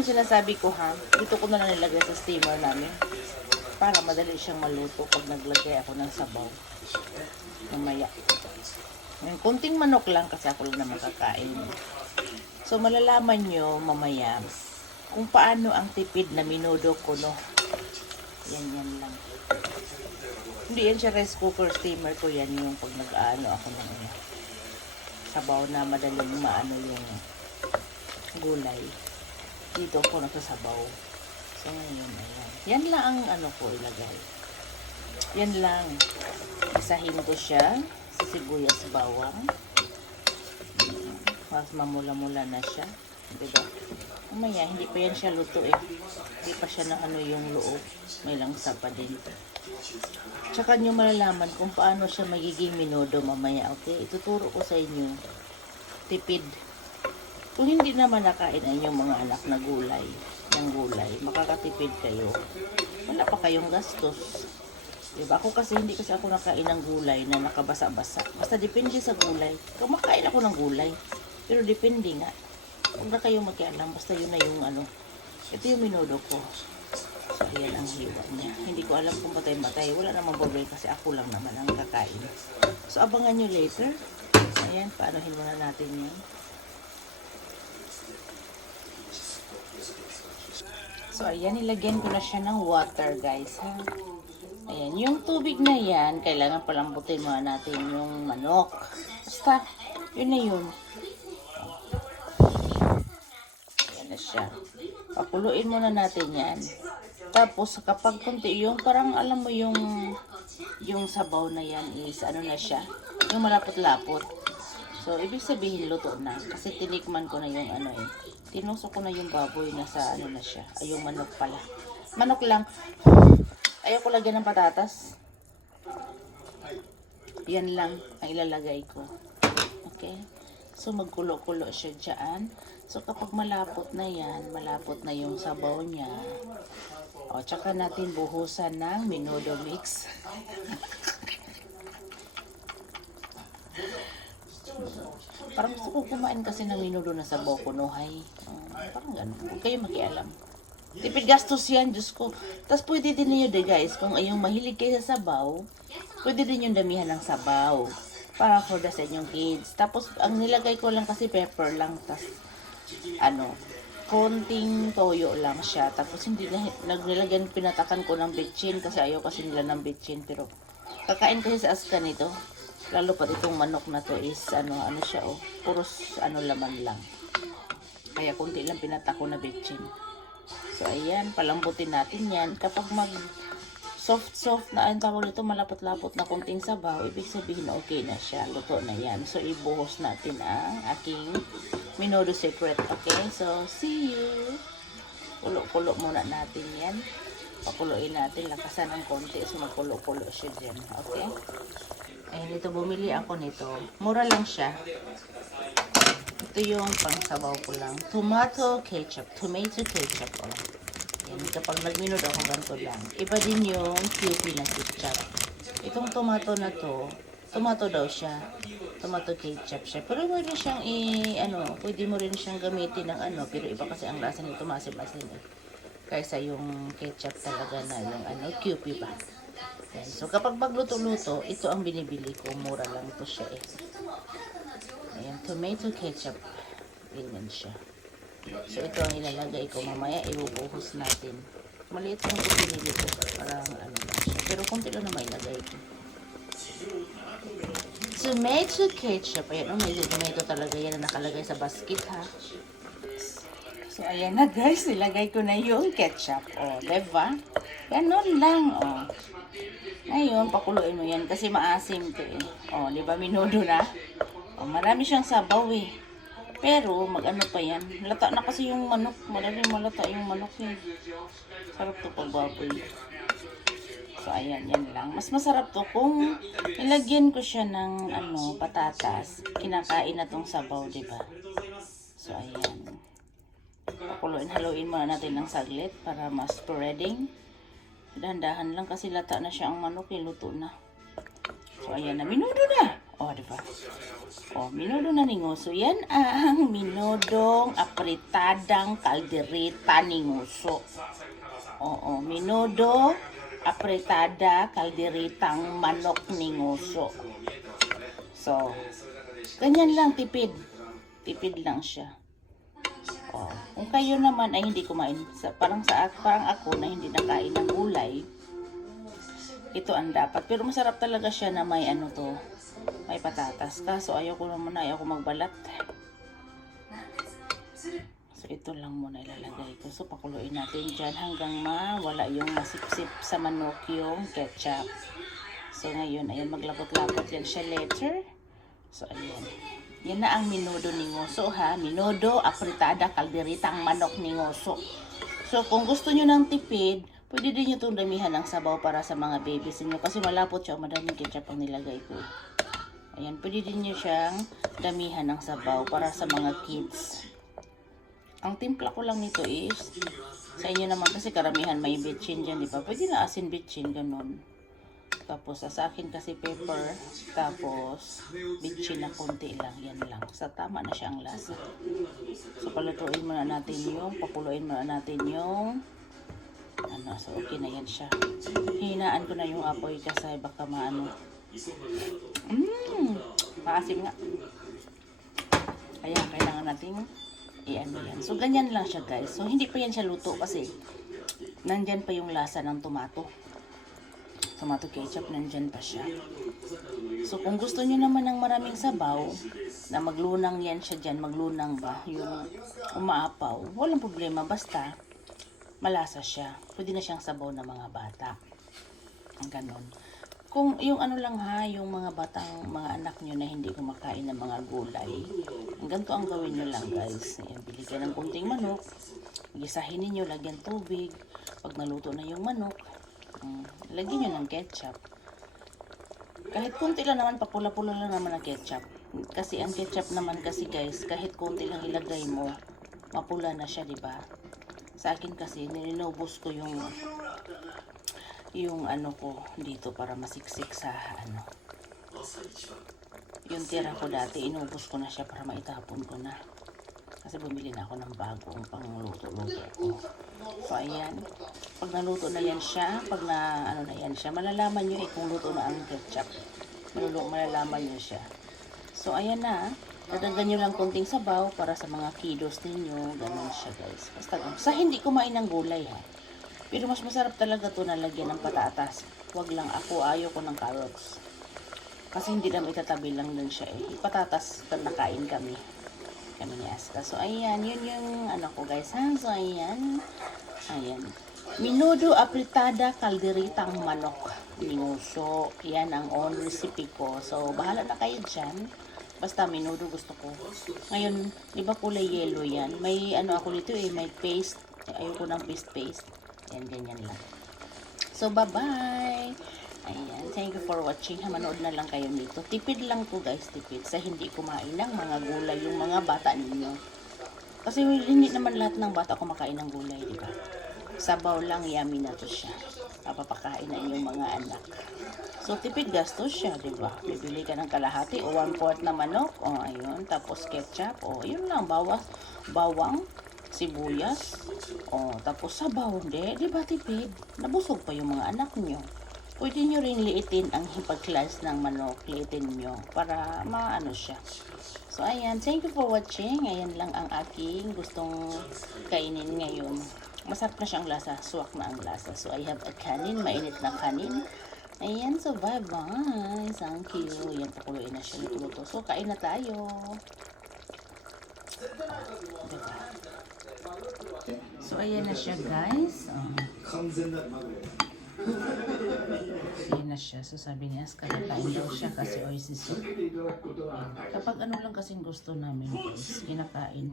yung sinasabi ko ha. Dito ko na nilagay sa steamer namin. Para madali siyang maluto pag naglagay ako ng sabaw. Mamaya. Ngayon, kunting manok lang kasi ako lang naman kakain. So, malalaman nyo mamaya kung paano ang tipid na minudo ko, no? Yan, yan lang. Hindi yan siya rice cooker steamer ko yan yung pag nag-ano ako ng sabaw na madaling maano yung gulay. Dito ko nagsasabaw. So ngayon, ayan. Yan lang ang ano ko ilagay. Yan lang. Isahin ko siya sa sibuyas bawang. Mas mamula-mula na siya. Diba? Mamaya, hindi pa yan siya luto eh. Hindi pa siya na ano yung loob. May langsa pa din. Tsaka nyo malalaman kung paano siya magiging minudo mamaya, okay? Ituturo ko sa inyo. Tipid. Kung hindi naman nakain ang inyong mga anak na gulay, ng gulay, makakatipid kayo. Wala pa kayong gastos. Diba? Ako kasi hindi kasi ako nakain ng gulay na nakabasa-basa. Basta depende sa gulay. Kumakain ako ng gulay. Pero depende nga. Huwag na kayong magkialam. Basta yun na yung ano. Ito yung minudo ko. So, ayan ang hiwa niya. Hindi ko alam kung patay-matay. Wala namang problem kasi ako lang naman ang kakain. So, abangan nyo later. Ayan, paanohin muna natin yan. So, ayan, nilagyan ko na siya ng water, guys, ha? Ayan, yung tubig na yan, kailangan palambutin muna natin yung manok. Basta, yun na yun. Ayan na siya. Pakuluin muna natin yan. Tapos, kapag kunti, yung parang alam mo yung yung sabaw na yan is ano na siya, yung malapot-lapot. So, ibig sabihin luto na. Kasi tinikman ko na yung ano eh. Tinusok ko na yung baboy na sa ano na siya. Ay, yung manok pala. Manok lang. Ayaw ko lagyan ng patatas. Yan lang ang ilalagay ko. Okay? So, magkulo-kulo siya dyan. So, kapag malapot na yan, malapot na yung sabaw niya, o, tsaka natin buhusan ng minudo mix. parang gusto ko kumain kasi ng minudo na sabaw kunuhay. Uh, parang ganun. Huwag kayo makialam. Tipid gastos yan, Diyos ko. Tapos pwede din niyo de guys, kung ayong mahilig kayo sa sabaw, pwede din yung damihan ng sabaw. Para for the sa inyong kids. Tapos, ang nilagay ko lang kasi pepper lang. Tapos, ano, konting toyo lang siya. Tapos, hindi na, nagnilagyan, pinatakan ko ng bitchin kasi ayaw kasi nila ng bitchin. Pero, kakain kasi sa aska nito. Lalo pa itong manok na to is, ano, ano siya, oh. Puros, ano, laman lang. Kaya, konti lang pinatako na bitchin. So, ayan, palambutin natin yan. Kapag mag soft-soft na, ang tawag nito, malapot-lapot na kunting sabaw, ibig sabihin okay na siya. Luto na yan. So, ibuhos natin ang aking minudo secret. Okay? So, see you! Kulo-kulo muna natin yan. Pakuluin natin. Lakasan ng konti. So, magkulo-kulo siya dyan. Okay? Ayun, ito, bumili ako nito. Mura lang siya. Ito yung pangsabaw ko lang. Tomato ketchup. Tomato ketchup. Oh. Yan, kapag nagminod ako ganito lang. Iba din yung QP na ketchup. Itong tomato na to, tomato daw siya. Tomato ketchup siya. Pero pwede siyang i, ano, pwede mo rin siyang gamitin ng ano, pero iba kasi ang lasa nito masim-masim eh. Kaysa yung ketchup talaga na yung ano, QP ba. Yan. So kapag magluto-luto, ito ang binibili ko. Mura lang to siya eh. Ayan, tomato ketchup. Ganyan siya. So, ito ang ilalagay ko. Mamaya, ibubuhos natin. Maliit lang ito pinili ko. Parang ano lang siya. Pero konti lang na may lagay ko. Tomato ketchup. Ayan, oh, may tomato talaga yan na nakalagay sa basket, ha? So, ayan na guys. Nilagay ko na yung ketchup. O, diba? Ganon lang, o. Ngayon, pakuluin mo yan kasi maasim to eh. O, oh, di ba minudo na? O, marami siyang sabaw eh. Pero, mag-ano pa yan. Lata na kasi yung manok. Madaling malata yung manok eh. Sarap to pag baboy. So, ayan, yan lang. Mas masarap to kung nilagyan ko siya ng ano, patatas. Kinakain na tong sabaw, ba? So, ayan. Pakuluin, haluin muna natin ng saglit para mas spreading. Dahan-dahan lang kasi lata na siya ang manok eh. Luto na. So, ayan na. Minudo na. O, di ba? O, minudo na ni Nguso. Yan ang minodong apritadang kaldereta ni Nguso. Oo, minudo apritada kalderetang manok ni Nguso. So, ganyan lang tipid. Tipid lang siya. Kung kayo naman ay hindi kumain, sa, parang sa parang ako na hindi nakain ng gulay, ito ang dapat. Pero masarap talaga siya na may ano to, may patatas. Kaso ayaw ko naman na, ayaw magbalat. So ito lang muna ilalagay ko. So pakuluin natin dyan hanggang mawala yung masipsip sa manok yung ketchup. So ngayon, ayan maglapot-lapot yan siya later. So ayan. Yan na ang minudo ni Ngoso ha. Minudo, apritada, kalderitang manok ni Ngoso. So kung gusto nyo ng tipid, pwede din nyo itong damihan ng sabaw para sa mga babies niyo Kasi malapot siya, madaming ketchup ang nilagay ko. Ayan, pwede din nyo siyang damihan ng sabaw para sa mga kids. Ang timpla ko lang nito is, sa inyo naman kasi karamihan may bitchin dyan, di ba? Pwede na asin bitchin, ganun. Tapos, sa akin kasi pepper, tapos bitchin na konti lang, yan lang. Sa tama na siya ang lasa. So, palutuin muna natin yung, pakuloyin muna natin yung, ano, so okay na yan siya. Hinaan ko na yung apoy kasi baka maano. Mmm, maasim nga. Kaya kailangan natin i-ano yan. So, ganyan lang siya guys. So, hindi pa yan siya luto kasi nandyan pa yung lasa ng tomato. Tomato ketchup, nandyan pa siya. So, kung gusto nyo naman ng maraming sabaw, na maglunang yan siya dyan, maglunang ba, yung umaapaw, walang problema, basta malasa siya. Pwede na siyang sabaw ng mga bata. Ganon. Kung yung ano lang ha, yung mga batang, mga anak nyo na hindi kumakain ng mga gulay, ganito ang gawin nyo lang guys. Ayan, bili ng kunting manok, gisahin ninyo, lagyan tubig, pag naluto na yung manok, um, lagyan nyo ng ketchup. Kahit kunti lang naman, papula-pula lang naman ang ketchup. Kasi ang ketchup naman kasi guys, kahit kunti lang ilagay mo, mapula na siya, di ba? Sa akin kasi, nilinubos ko yung yung ano ko dito para masiksik sa ano yung tira ko dati inubos ko na siya para maitapon ko na kasi bumili na ako ng bagong pangluto-luto ko so ayan pag naluto na yan siya pag na ano na yan siya malalaman nyo eh kung luto na ang ketchup maluluto malalaman nyo siya so ayan na Dadagdan nyo lang konting sabaw para sa mga kiddos ninyo. Ganun siya guys. Basta. Sa hindi kumain ng gulay ha. Pero mas masarap talaga to na lagyan ng patatas. Huwag lang ako, ayaw ko ng carrots. Kasi hindi naman itatabi lang dun siya eh. Patatas pag nakain kami. Kami ni Aska. So ayan, yun yung ano ko guys ha. So ayan. Ayan. Minudo apritada kalderitang manok. Minuso. Yan ang own recipe ko. So bahala na kayo dyan. Basta minudo gusto ko. Ngayon, di ba kulay yellow yan? May ano ako dito eh, may paste. Ayoko ng paste paste. Yan, ganyan lang. So, bye-bye! Ayan, thank you for watching. Manood na lang kayo nito. Tipid lang to guys, tipid. Sa hindi kumain ng mga gulay yung mga bata ninyo. Kasi hindi naman lahat ng bata kumakain ng gulay, di ba? Sabaw lang, yummy na to siya. Papapakain na yung mga anak. So, tipid gastos siya, di ba? Bibili ka ng kalahati o one fourth na manok. O, ayun. Tapos ketchup. O, yun lang. Bawas, bawang, sibuyas. O, tapos sabaw. Hindi, di ba tipid? Nabusog pa yung mga anak nyo. Pwede nyo rin liitin ang hipag-class ng manok. Liitin nyo para maano siya. So, ayan. Thank you for watching. Ayan lang ang aking gustong kainin ngayon. Masarap na siyang lasa. Suwak na ang lasa. So, I have a kanin. Mainit na kanin. Ayan, so bye-bye. Thank you. Ayan, pakuluin na siya luto-luto. So, kain na tayo. So, ayan na siya, guys. Oh. Sina siya. So sabi niya, skalakain daw siya kasi oasis. Kapag ano lang kasing gusto namin, guys, kinakain.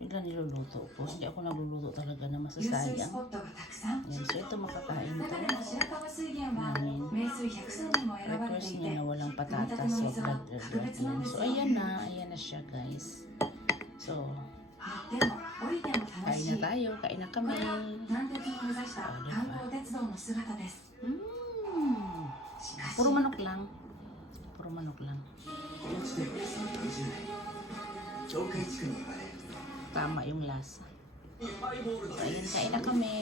Bigla niluluto po. Hindi ako nagluluto talaga na masasayang. Yan. So ito makakain to. Namin. Request niya na walang patatas. So blood blood yan. So ayan na. Ayan na siya guys. So kain na tayo, kain na kami. Mm. Puro manok lang. Puro manok lang. Tama yung lasa. Ayun, kain na kami.